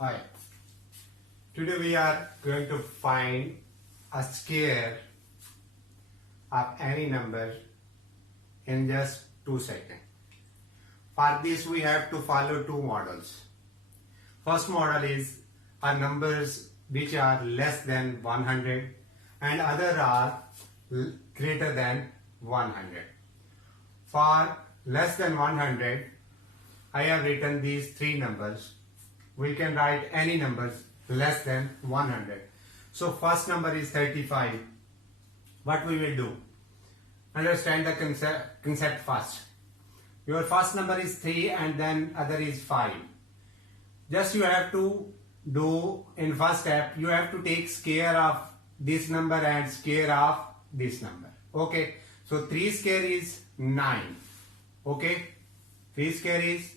Hi. Today we are going to find a square of any number in just 2 seconds. For this we have to follow two models. First model is our numbers which are less than 100 and other are greater than 100. For less than 100, I have written these three numbers. We can write any numbers less than 100. So first number is 35. What we will do? Understand the concept first. Your first number is 3 and then other is 5. Just you have to do in first step, you have to take square of this number and square of this number. Okay. So 3 square is 9. Okay. 3 square is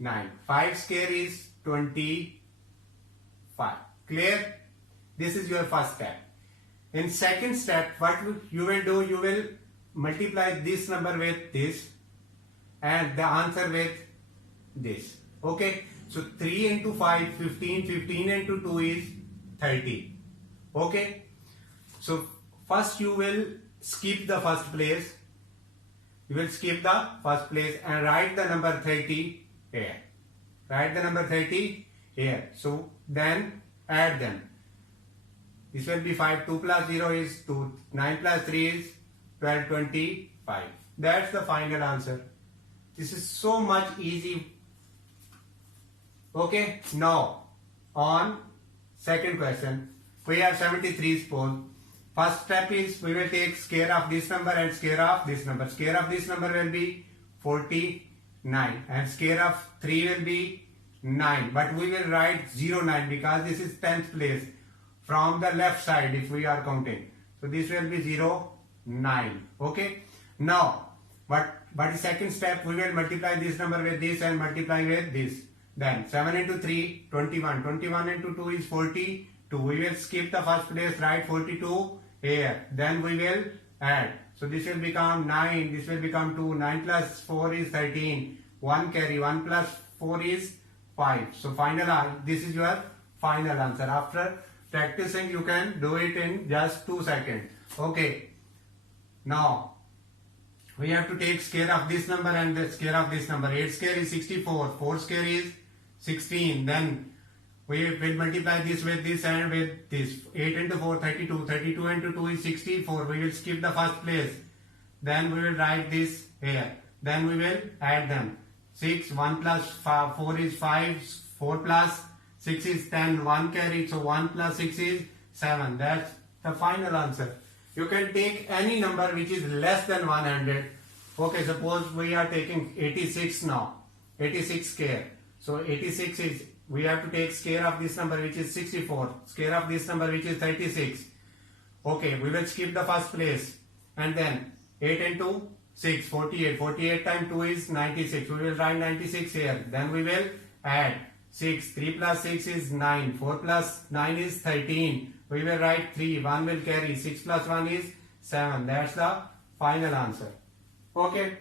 9. 5 square is 25. Clear? This is your first step. In second step, what you will do, you will multiply this number with this and the answer with this. Okay? So 3 into 5, 15. 15 into 2 is 30. Okay? So first you will skip the first place. You will skip the first place and write the number 30 here. Write the number 30 here. So then add them. This will be 5. 2 plus 0 is 2. 9 plus 3 is 12, 25. That's the final answer. This is so much easy. Okay. Now on second question, we have 73 spoons. First step is we will take square of this number and square of this number. Square of this number will be 49 and square of 3 will be 9. But we will write 09 because this is 10th place from the left side if we are counting. So this will be 09. Okay. Now, but the second step we will multiply this number with this and multiply with this. Then 7 into 3, 21. 21 into 2 is 42. We will skip the first place, write 42 here. Then we will add. So this will become 9. This will become 2. 9 plus 4 is 13. 1 carry. 1 plus 4 is 5. So this is your final answer. After practicing, you can do it in just 2 seconds. Okay. Now, we have to take square of this number and the square of this number. 8 square is 64. 4 square is 16. Then we will multiply this with this and with this. 8 into 4, 32. 32 into 2 is 64. We will skip the first place. Then we will write this here. Then we will add them. 6, 1 plus 4 is 5. 4 plus 6 is 10. 1 carry. So 1 plus 6 is 7. That's the final answer. You can take any number which is less than 100. Okay, suppose we are taking 86 now. 86 square. So 86 is, we have to take square of this number which is 64. Square of this number which is 36. Okay, we will skip the first place. And then 8 into 6, 48. 48 times 2 is 96. We will write 96 here. Then we will add 6. 3 plus 6 is 9. 4 plus 9 is 13. We will write 3. 1 will carry. 6 plus 1 is 7. That's the final answer. Okay.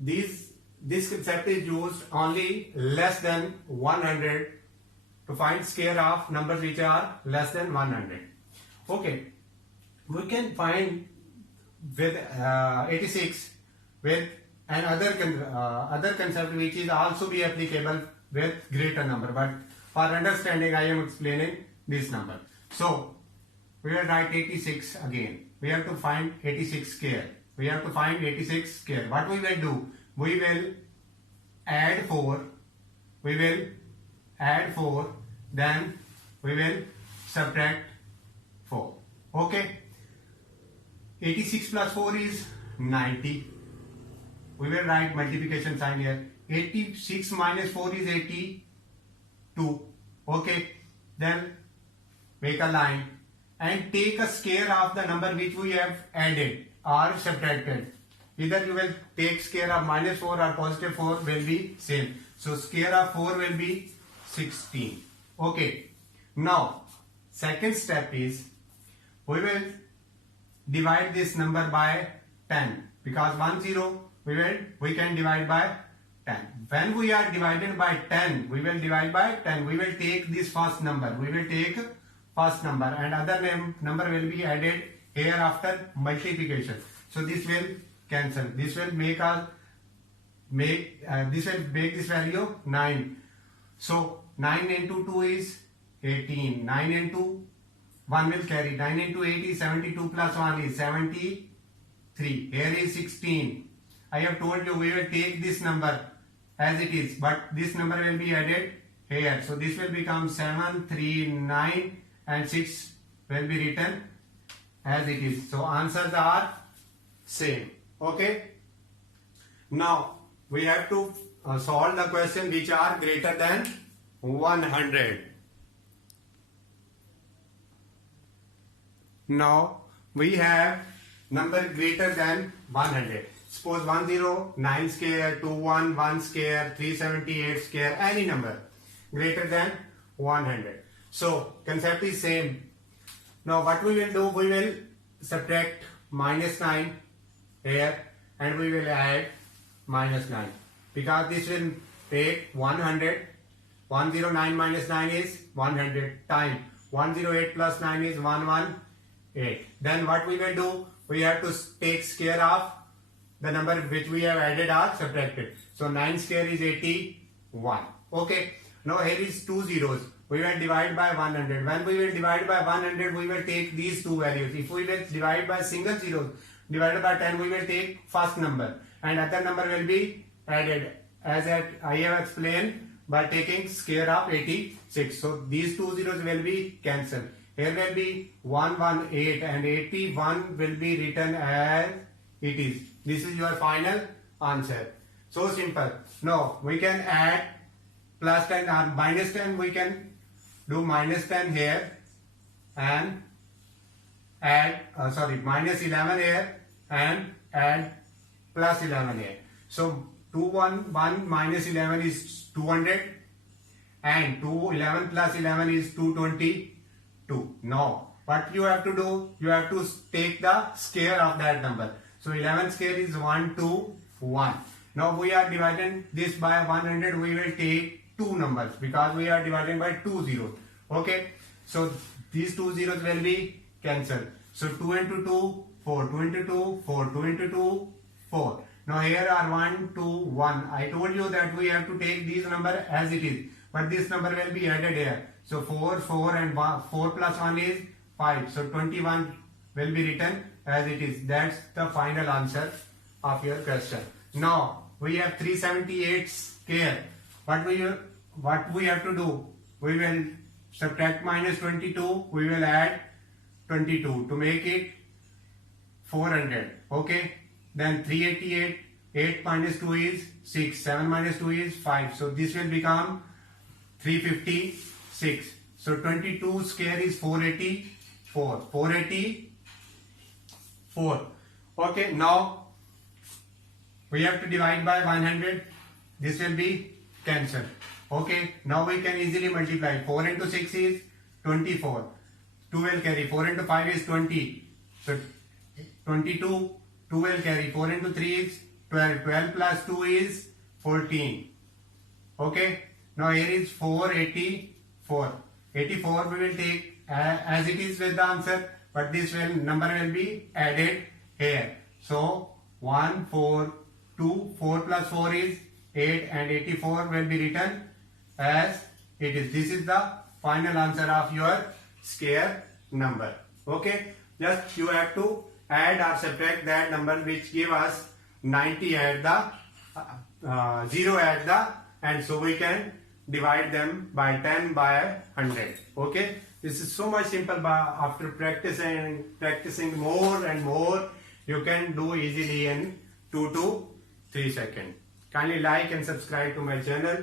This concept is used only less than 100 to find square of numbers which are less than 100. Okay. We can find with 86 with another other concept which is also be applicable with greater number. But for understanding, I am explaining this number. So we will write 86 again. We have to find 86 square. We have to find 86 square. What we will do? We will add 4. We will add 4. Then we will subtract 4. Okay. 86 plus 4 is 90. We will write multiplication sign here. 86 minus 4 is 82. Okay. Then make a line and take a square of the number which we have added or subtracted. Either you will take square of minus 4 or positive 4 will be same. So square of 4 will be 16. Okay. Now, second step is we will divide this number by 10 because 10 we can divide by 10. When we are divided by 10, we will divide by 10. We will take this first number. We will take first number and other number will be added here after multiplication. So this will cancel. This will make this value 9. So 9 into 2 is 18. 9 into 1 will carry. 9 into 8 is 72 plus 1 is 73. Here is 16. I have told you we will take this number as it is, but this number will be added here. So this will become 7, 3, 9 and 6 will be written as it is. So answers are same. Okay. Now we have to solve the question which are greater than 100. Now we have number greater than 100. Suppose 10, 9 square, 21, 1 square, 378 square, any number greater than 100. So concept is same. Now what we will do, we will subtract minus 9 here and we will add minus 9 because this will take 100. 109 minus 9 is 100 time 108 plus 9 is 118. Then what we will do, we have to take square of the number which we have added or subtracted. So 9 square is 81. Okay. Now here is 2 zeros. We will divide by 100. When we will divide by 100, we will take these two values. If we will divide by single zeros, divided by 10, we will take first number and other number will be added as I have explained by taking square of 86. So these 2 zeros will be cancelled. Here will be 118 and 81 will be written as it is. This is your final answer. So simple. Now we can add plus 10 or minus 10. We can do minus 10 here and add minus 11 here and add plus 11 here. So 211 minus 11 is 200 and 211 plus 11 is 222. Now what you have to do, you have to take the square of that number. So 11 square is 121. Now we are dividing this by 100. We will take two numbers because we are dividing by 2 zeros. Okay. So these 2 zeros will be cancelled. So 2 into 2, 4, 2 into 2, 4, 2 into 2, 4. Now here are 1, 2, 1. I told you that we have to take these number as it is. But this number will be added here. So 4, 4 and 4 plus 1 is 5. So 21 will be written as it is. That's the final answer of your question. Now we have 378 square. What we have to do? We will subtract minus 22. We will add 22 to make it 400. Okay. Then 388. 8 minus 2 is 6. 7 minus 2 is 5. So this will become 356. So 22 square is 484. 484. Okay. Now we have to divide by 100. This will be cancelled. Okay. Now we can easily multiply. 4 into 6 is 24. 2 will carry. 4 into 5 is 20. So 22. 2 will carry. 4 into 3 is 12. 12 plus 2 is 14. Okay. Now here is 484. 84 we will take as it is with the answer, but this number will be added here. So 1, 4, 2, 4 plus 4 is 8 and 84 will be written as it is. This is the final answer of your square number. Okay. Just you have to add or subtract that number which give us 90 at the 0 at the and so we can divide them by 10 by 100. Okay. This is so much simple, but after practicing more and more, you can do easily in 2 to 3 seconds. Kindly like and subscribe to my channel.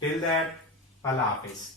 Till that, Allah Hafiz.